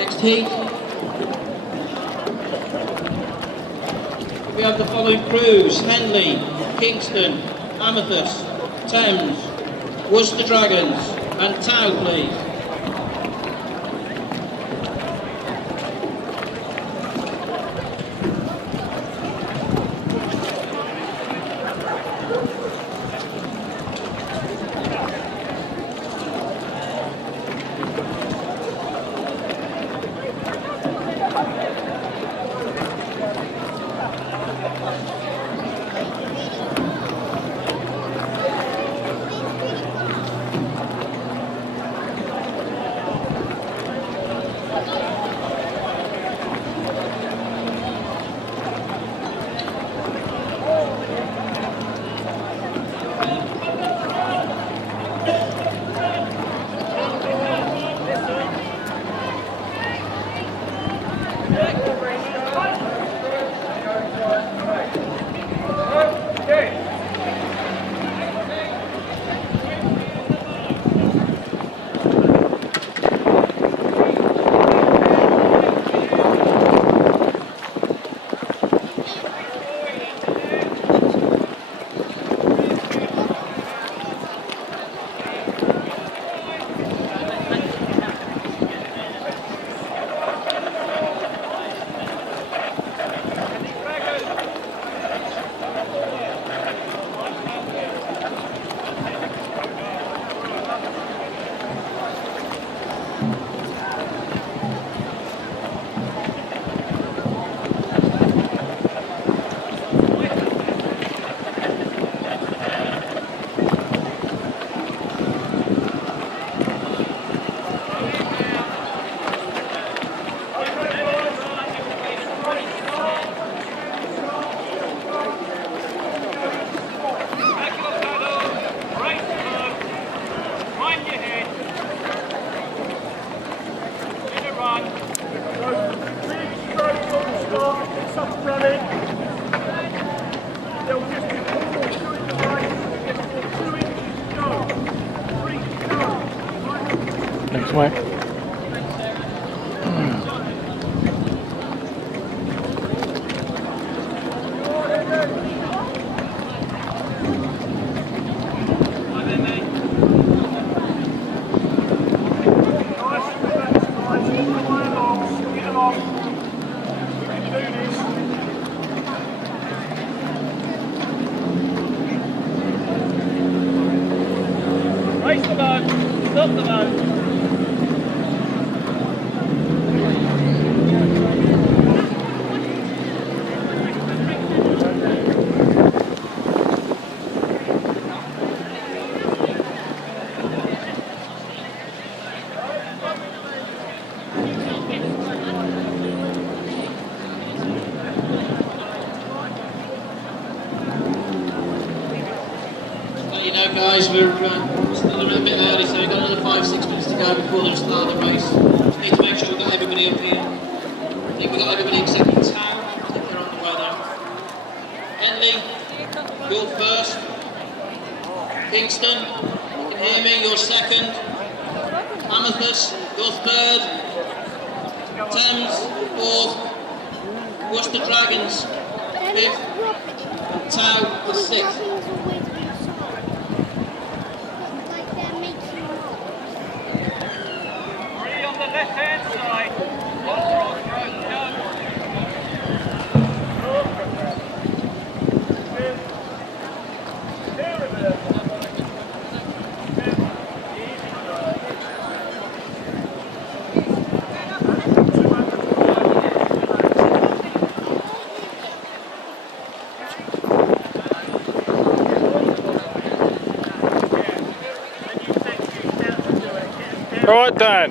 Next heat, we have the following crews: Henley, Kingston, Amethyst, Thames, Worcester Dragons, and Tow, please. Next way. Race the boat, stop the boat. You know, guys, we're still a little bit early, so we've got another 5-6 minutes to go before the start of the race. Just need to make sure we've got everybody up here. I think we've got everybody except for Tow. I think they're on the way now. Henley, you're first. Kingston, you can hear me, you're second. Amethyst, you're third. Thames, fourth. Worcester Dragons, fifth. And Tow, the sixth. Left-hand side, one crossroad, go. Right, Dan.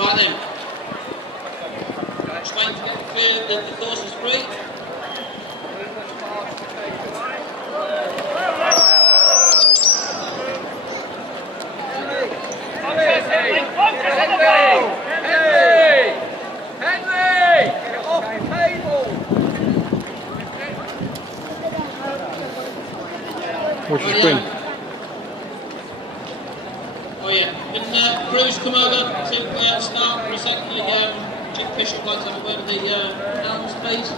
Right then. Just waiting to get the course is free. What's your sprint? Oh yeah. Can crews come over to start for a second? Chief Bishop would like to have a word with the elms, please.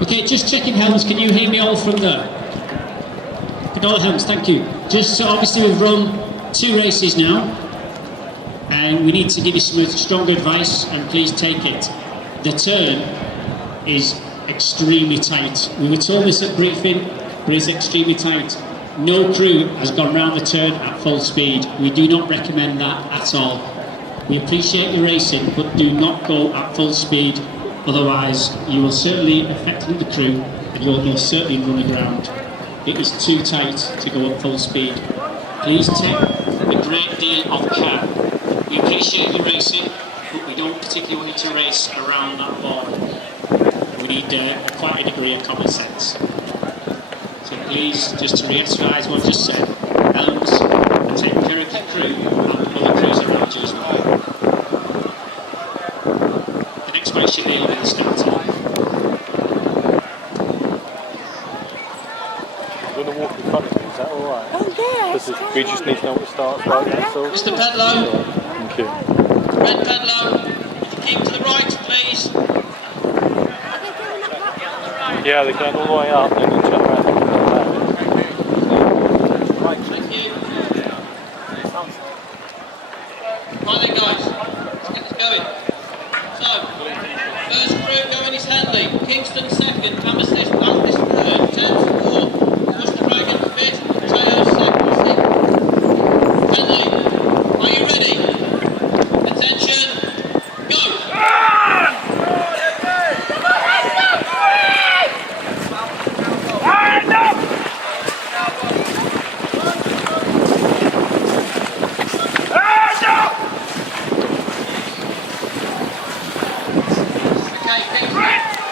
Okay, just checking helms. Can you hear me all from there? Good, all helms, thank you. Just so obviously we've run 2 races now, and we need to give you some strong advice, and please take it. The turn is extremely tight. We were told this at briefing, but it's extremely tight. No crew has gone round the turn at full speed. We do not recommend that at all. We appreciate your racing, but do not go at full speed. Otherwise, you will certainly affect the crew and you will most certainly run aground. It is too tight to go at full speed. Please take a great deal of care. We appreciate your racing, but we don't particularly want you to race around that ball. We need quite a degree of common sense. So please, just to re-emphasise what I just said, elms, and take care of the crew and other crews around you as well. The next race you'll be able to start on. I'm going to walk in front of you, is that alright? Oh yeah. We just need to know what starts like, that's all. Mr. Pedlow, Thank you. Red Pedlow, keep to the right, please. Yeah, they're going all the way up and then turn around and come back. Thank you. Right then guys, let's get this going. So, first crew going is Henley, Kingston second, Hammersmith third, Thames fourth, Bush the Dragon fifth, Tayo second. Henley, are you ready? Attention, go! Okay, Kingston.